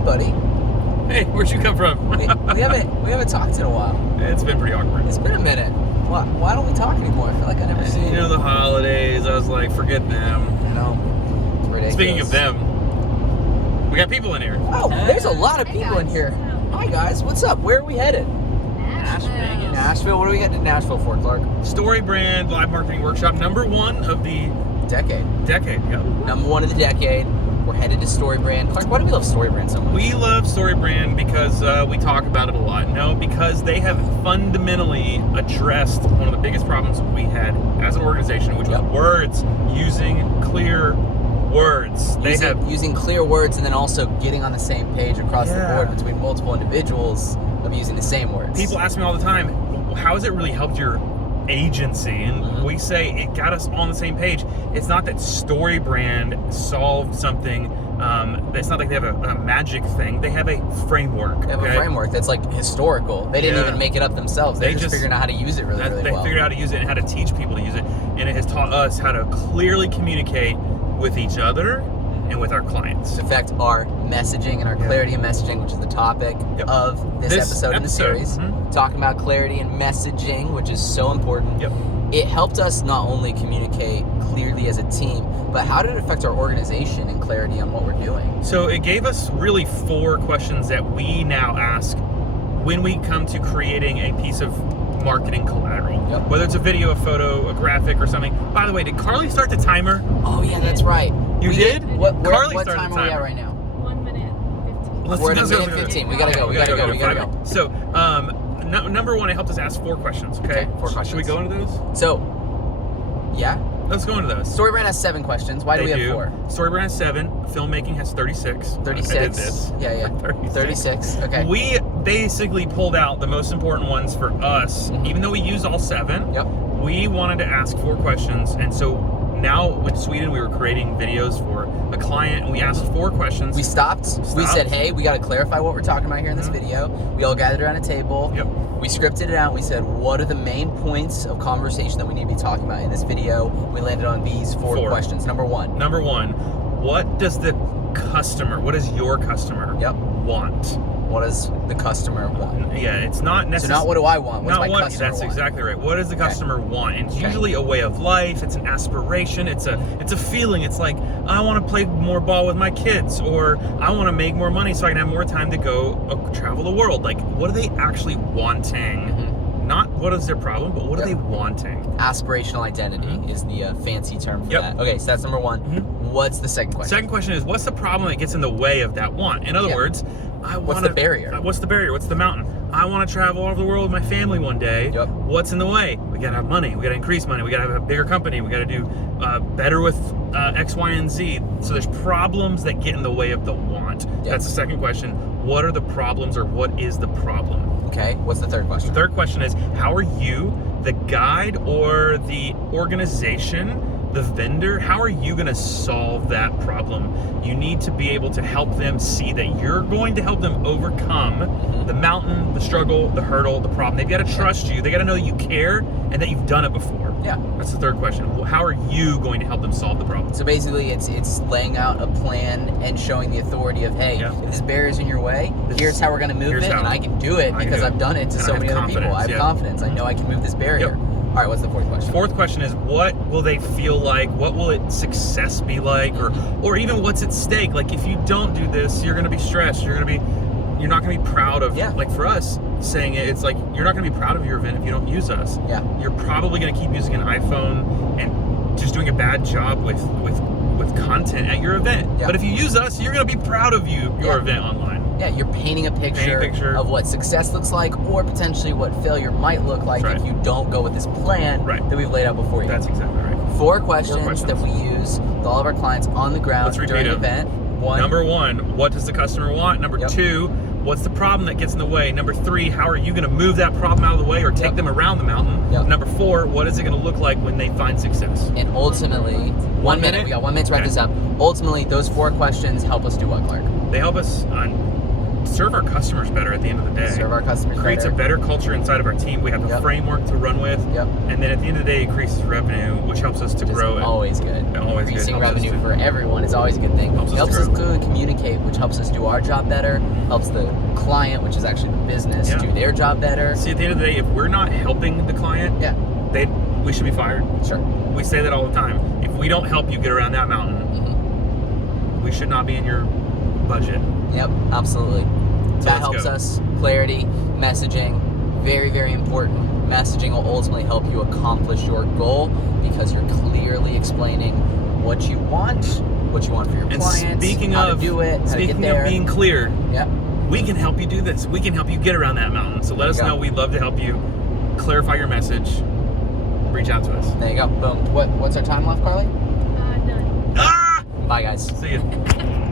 Hey, buddy. Hey, where'd you come from? we haven't talked in a while. It's been pretty awkward. It's been a minute. Why don't we talk anymore? I feel like I never see you. You know, the holidays, I was like, forget them. I know. It's ridiculous. Speaking of them, we got people in here. Oh, there's a lot of people in here. Hi, guys. What's up? Where are we headed? Nashville. Nashville. What are we headed to Nashville for, Clark? Story Brand Live Marketing Workshop, #1 of the Decade. decade. Yep. #1 of the decade. We're headed to Story Brand. Clark, why do we love Story Brand so much? We love Story Brand because we talk about it a lot. No, because they have fundamentally addressed one of the biggest problems we had as an organization, which was words, using clear words. Using clear words and then also getting on the same page across the board between multiple individuals of using the same words. People ask me all the time, how has it really helped your agency? And we say it got us on the same page. It's not that Story Brand solved something. It's not like they have a magic thing. They have a framework. They have a framework that's like historical. They didn't even make it up themselves. They're just figuring out how to use it really well. They figured out how to use it and how to teach people to use it. And it has taught us how to clearly communicate with each other and with our clients. To affect our messaging and our clarity in messaging, which is the topic of this episode in the series. Talking about clarity and messaging, which is so important. It helped us not only communicate clearly as a team, but how did it affect our organization and clarity on what we're doing? So it gave us really 4 questions that we now ask when we come to creating a piece of marketing collateral. Whether it's a video, a photo, a graphic, or something. By the way, did Carly start the timer? Oh yeah, that's right. You did? Carly started time the timer. are we at right now? 1 minute 15. We're at 1:15. We gotta go. So, #1, it helped us ask 4 questions. Okay, 4 questions. Should we go into those? So, yeah. Let's go into those. Story Brand has 7 questions. Why do we have 4? Story Brand has 7. Filmmaking has 36. 36. I did this. Yeah. 36. Okay. We basically pulled out the most important ones for us, even though we used all 7. We wanted to ask 4 questions, and so now with Sweden, we were creating videos for a client, and we asked 4 questions. We stopped. We said, hey, we got to clarify what we're talking about here in this video. We all gathered around a table. We scripted it out. We said, what are the main points of conversation that we need to be talking about in this video? We landed on these 4 questions. #1. #1, what does the customer, what does your customer want? What does the customer want? Yeah, it's not necessarily. So not what do I want? What's my customer That's want? exactly right. What does the customer want? And it's usually a way of life. It's an aspiration. It's a feeling. It's like, I want to play more ball with my kids, or I want to make more money so I can have more time to go travel the world. Like, what are they actually wanting? Not what is their problem, but what are they wanting? Aspirational identity is the fancy term for that. Okay, so that's #1. What's the second question? Second question is, what's the problem that gets in the way of that want? In other words, what's the barrier? What's the barrier? What's the mountain? I want to travel all over the world with my family one day. What's in the way? We got to have money. We got to increase money. We got to have a bigger company. We got to do better with X, Y, and Z. So there's problems that get in the way of the want. That's the second question. What are the problems, or what is the problem? Okay, what's the third question? The third question is, how are you, the guide or the organization, the vendor, how are you going to solve that problem? You need to be able to help them see that you're going to help them overcome the mountain, the struggle, the hurdle, the problem. They've got to trust you. They got to know that you care and that you've done it before. That's the third question. How are you going to help them solve the problem? So basically, it's laying out a plan and showing the authority of, hey, if this barrier's in your way, here's how we're going to move it, and I can do it because I've done it to so many other people. I have confidence. I know I can move this barrier. All right, what's the fourth question? Fourth question is, what will they feel like? What will success be like? Or even what's at stake? Like, if you don't do this, you're going to be stressed. You're not going to be proud of, like for us saying it, it's like, you're not going to be proud of your event if you don't use us. You're probably going to keep using an iPhone and just doing a bad job with content at your event. But if you use us, you're going to be proud of your event online. You're painting a picture of what success looks like, or potentially what failure might look like if you don't go with this plan that we've laid out before you. That's exactly right. 4 questions that we use with all of our clients on the ground during the event. #1, what does the customer want? #2, what's the problem that gets in the way? #3, how are you going to move that problem out of the way or take them around the mountain? #4, what is it going to look like when they find success? And ultimately, 1 minute. We got 1 minute to wrap this up. Ultimately, those 4 questions help us do what, Clark? They help us on serve our customers better at the end of the day. Serve our customers Creates better. a better culture inside of our team. We have a framework to run with. Yep. And then at the end of the day, it increases revenue, which helps us to grow it. Always good. Always Increasing good. revenue for everyone is always a good thing. Helps It helps us us to to communicate, which helps us do our job better. Helps the client, which is actually the business, do their job better. See, at the end of the day, if we're not helping the client, we should be fired. Sure. We say that all the time. If we don't help you get around that mountain, we should not be in your budget. Yep, absolutely. So that helps us. Clarity, messaging, very, very important. Messaging will ultimately help you accomplish your goal because you're clearly explaining what you want for your clients, how to do it, how to get there. Speaking of being clear, yep. we can help you do this. We can help you get around that mountain. So let us know. We'd love to help you clarify your message. Reach out to us. There you go. Boom. What's our time left, Carly? None. Ah! Bye, guys. See you.